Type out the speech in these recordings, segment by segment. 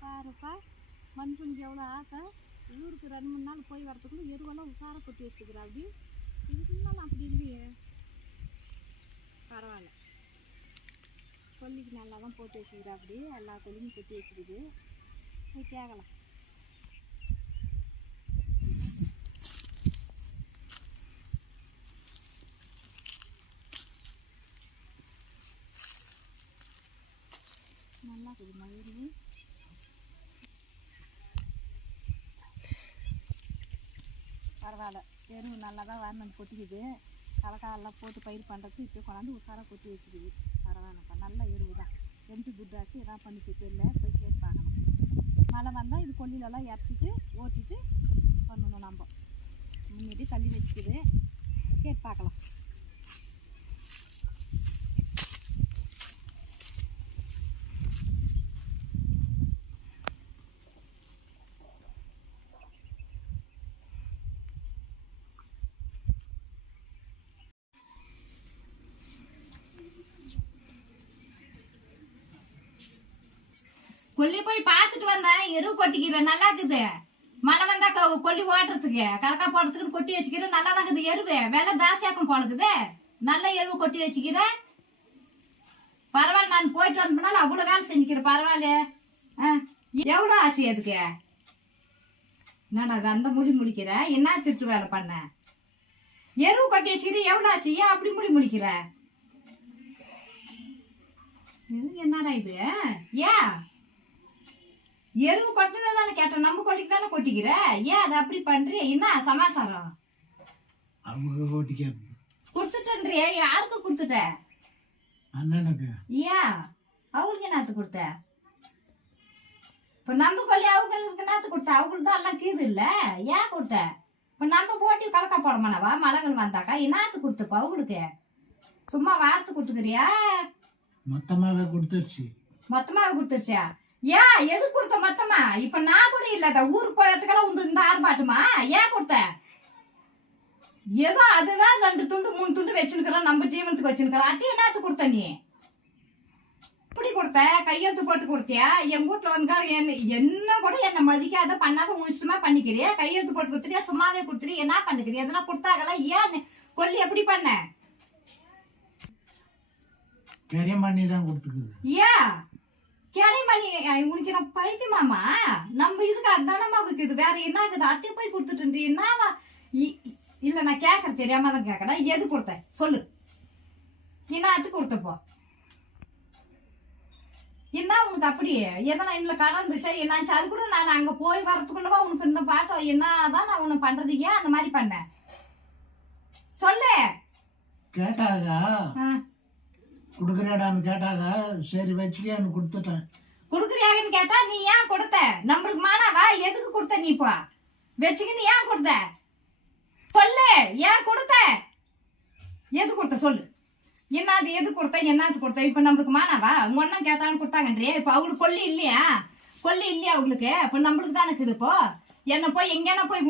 பாருப்பா மனுஷனுக்கு எவ்வளோ ஆசை ஊருக்கு ரெண்டு மூணு நாள் போய் வரத்துக்குள்ளே எருவெல்லாம் உசார கொட்டி வச்சுக்கிறா அப்படி இதுக்கு அப்படி இல்லையே பரவாயில்ல கொல்லிக்கு நல்லா தான் போட்டு வச்சுக்கிறா அப்படி எல்லா கொல்லியும் கொட்டி வச்சுக்குது போய் கேட்கலாம் நல்லா இருக்குது மயிறு பரவாயில்ல. எருவு நல்லா தான் வரணும் கொட்டிக்குது. கலக்காலெல்லாம் போட்டு பயிர் பண்ணுறதுக்கு இப்போ கொண்டாந்து உஷாராக கொட்டி வச்சுக்குது. பரவாயில்லப்பா நல்ல எருவு தான் எந்த துட்டாச்சு எதாவது பண்ணிச்சு தெரியல போய் கேட்டு பார்க்கணும் மழை வந்தால் இது கொல்லிலெல்லாம் இறச்சிட்டு ஓட்டிட்டு பண்ணணும் நம்ம. முன்னாடி தள்ளி வச்சுக்குது. கேட்டு பார்க்கலாம். கொல்லி போய் பார்த்துட்டு வந்தேன் எருவு கொட்டிக்கிறேன் நல்லா இருக்குது மழை வந்தா கொல்லி ஓட்டுறதுக்கு கலக்கா போடுறதுக்குன்னு கொட்டி வச்சுக்கிறேன் நல்லா தான் இருக்குது எருவு. வெலை தாசியாக்கம் போலக்குது. நல்ல எருவு கொட்டி வச்சுக்கிறேன் பரவாயில்ல நான் போயிட்டு வந்தோம்னால அவ்வளோ வேலை செஞ்சுக்கிறேன் பரவாயில்ல ஆ எவ்வளோ ஆசை அதுக்கு? என்னடா அது அந்த முடி முடிக்கிற என்ன திருட்டு வேலை பண்ண? எருவு கொட்டி வச்சுக்கிறேன் எவ்வளோ ஆச்சு? ஏன் அப்படி முடி முடிக்கிற என்னடா இது? ஏன்? எருவு கொட்டினதை தானே கேட்டேன். நம்ம கொல்லிக்கு தானே கொட்டிக்கிற? ஏன் அதை அப்படி பண்றீ? என்ன சமாசாரம்? அவங்க ஓட்டிக்க கொடுத்துட்டேன்றியே யாருக்கு கொடுத்துட்ட? அண்ணனுக்கு. ஏன்? அவங்களுக்கு என்னத்து கொடுத்த? இப்போ நம்ம கொல்லி அவங்களுக்கு என்னத்து கொடுத்த? அவங்களுக்கு தான் எல்லாம் கீது இல்ல. ஏன் கொடுத்த? இப்போ நம்ம போட்டி கலக்கா போட மாட்டவா மழைகள் வந்தாக்கா என்னத்து கொடுத்தப்பா அவங்களுக்கு? சும்மா வார்த்தை கொடுத்துக்கிறியா? மொத்தமாவே கொடுத்துருச்சு. மொத்தமா கொடுத்துருச்சா ஏன் எது கொடுத்த மொத்தமா? இப்ப நான் கூட இல்ல ஊருக்கு போயதுக்கெல்லாம் உந்து இந்த ஆர்ப்பாட்டுமா? ஏன் கொடுத்த? ஏதோ அதுதான் ரெண்டு துண்டு மூணு துண்டு வச்சுருக்கிறோம் நம்ம ஜீவனத்துக்கு வச்சுருக்கிறோம் அது என்னத்து கொடுத்த நீ? இப்படி கொடுத்த? கையெழுத்து போட்டு கொடுத்தியா? என் வீட்டுல வந்து என்ன என்ன கூட என்ன மதிக்காத பண்ணாத உன் பண்ணிக்கிறியா? கையெழுத்து போட்டு கொடுத்துறியா சும்மாவே கொடுத்துறியா என்ன பண்ணுக்கிறியா? எதனா கொடுத்தாங்களா ஏன் கொல்லி எப்படி பண்ண? கரியமண்ணி தான் கொடுத்துக்குது. ஏன் கிளம்பி உனக்கு என்ன பைத்தியமாமா நம்ம இதுக்கு அதானமா இருக்குது. வேற என்ன இருக்குது அத்தை போய் கொடுத்துட்டு என்னவா? இல்ல நான் கேட்கறேன் தெரியாம தான் கேட்கறேன் எது கொடுத்த? சொல்லு. என்ன அது கொடுத்தப்போ என்ன உனக்கு அப்படி? எதனா இல்ல கடந்துச்சா என்னாச்சு? அது கூட நான் அங்க போய் வரதுக்குள்ளவா உனக்கு இந்த பாட்டம் என்னதான் நான் உனக்கு பண்றது? ஏன் அந்த மாதிரி பண்ணேன் சொல்லு. கேட்டாங்க ஆ. கொடுக்குறேடான்னு கேட்டாங்க. சரி வச்சுக்கேன்னு கொடுத்துட்டேன். குடுக்குறியாங்கன்னு கேட்டா நீ ஏன் கொடுத்த? நம்மளுக்கு மானாவா எதுக்கு கொடுத்த நீ இப்போ? வச்சுக்கின்னு ஏன் கொடுத்த? சொல்லு ஏன் கொடுத்த? எது கொடுத்த? சொல்லு. என்னது எது கொடுத்த என்னது கொடுத்த? இப்ப நம்மளுக்கு மானாவா உங்க அண்ணன் கேட்டான்னு கொடுத்தாங்கன்றே இப்ப அவங்களுக்கு கொல்லி இல்லையா? கொல்லி இல்லையா அவங்களுக்கு இப்ப நம்மளுக்கு தானே இருக்குது இப்போ. என்ன போய் எங்கேனா போய்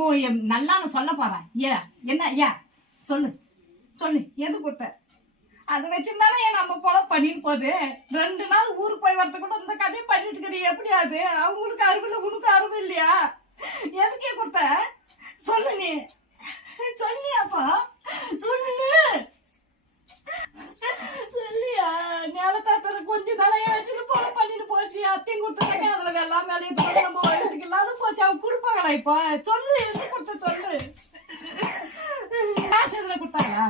நல்லான்னு சொல்ல போறேன் ஏ என்ன ஏ சொல்லு. சொல்லு எது கொடுத்த? அது வச்சிருந்தாலும் நம்ம போல பண்ணிட்டு போகுது. ரெண்டு நாள் ஊருக்கு போய் வரது கூட இந்த கதையை பண்ணிட்டு இருக்கிறீ எப்படியாது அவங்களுக்கு அருமை இல்லை உனக்கு அருமை இல்லையா? எதுக்கே கொடுத்த? சொல்லு நீ. சொல்லியாப்பா சொல்லு சொல்லியா? நிலத்தாத்துல கொஞ்ச நிலைய வச்சுட்டு போல பண்ணிட்டு போச்சு. அத்தையும் கொடுத்தாங்க அதுல எல்லாம் மேலே இது நம்ம வயதுக்கு இல்லாத போச்சு. அவங்க கொடுப்பாங்களா இப்போ? சொல்லு எது கொடுத்த? சொல்லு. காசு எதுல கொடுத்தாங்களா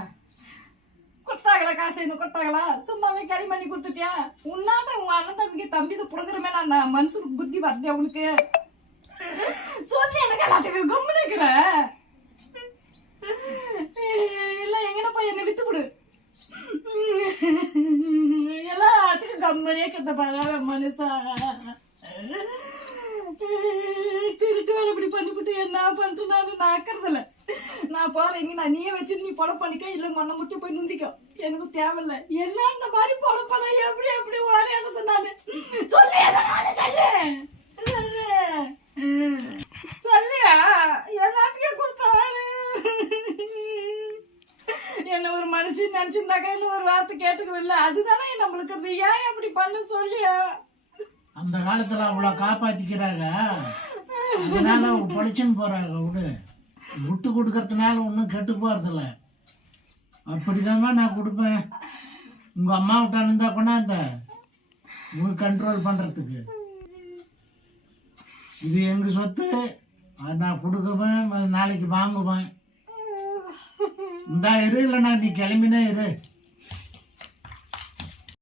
கொடுத்தாங்களா காசு என்ன கொடுத்தாங்களா? சும்மாவே கறி பண்ணி கொடுத்துட்டியா? உன்னாட்ட உன் அண்ணன் தம்பிக்கு தம்பிக்கு புடங்குறமே நான் அந்த மனுஷனுக்கு புத்தி வரலையா உனக்கு? சொல்லி எனக்கு எல்லாத்துக்கும் கம்முன்னு இருக்கிற. இல்ல எங்கன போய் என்ன வித்து விடு எல்லாத்துக்கும் கம்மனே கத்த பாரு மனுஷா. திருட்டு வேலை இப்படி பண்ணிவிட்டு என்ன பண்ணிட்டு நான் நாக்கறதில்ல. நான் போறேங்க நான் நீயே வச்சுட்டு நீ பொழப்பு பண்ணிக்க இல்லை மண்ணை முட்டி போய் நுந்திக்கோ. எனக்கு தேவையில்லை. எல்லாம் இந்த மாதிரி பொழப்பனா எப்படி எப்படி ஓரேனது நான்? சொல்லி சொல்லு? சொல்லியா? எல்லாத்துக்கும் கொடுத்தாரு என்ன ஒரு மனுஷன் நினைச்சிருந்தாக்கா இன்னும் ஒரு வார்த்தை கேட்டுக்கணும் அதுதானே நம்மளுக்கு ஏன் அப்படி பண்ணு சொல்லியா? அந்த காலத்துல அவ்வளவு காப்பாத்திக்கிறாங்க. அதனால பொழிச்சுன்னு போறாங்க விடு. விட்டு கொடுக்கறதுனால ஒன்றும் கெட்டு போகிறதில்ல அப்படிதாம்மா நான் கொடுப்பேன். உங்கள் அம்மா விட்டா இருந்தா கொண்டாந்த உங்க கண்ட்ரோல் பண்ணுறதுக்கு இது எங்கள் சொத்து? அது நான் கொடுக்குவேன் நாளைக்கு வாங்குவேன். இந்தா இரு இல்லைண்ணா நீ கிளம்பினே இரு.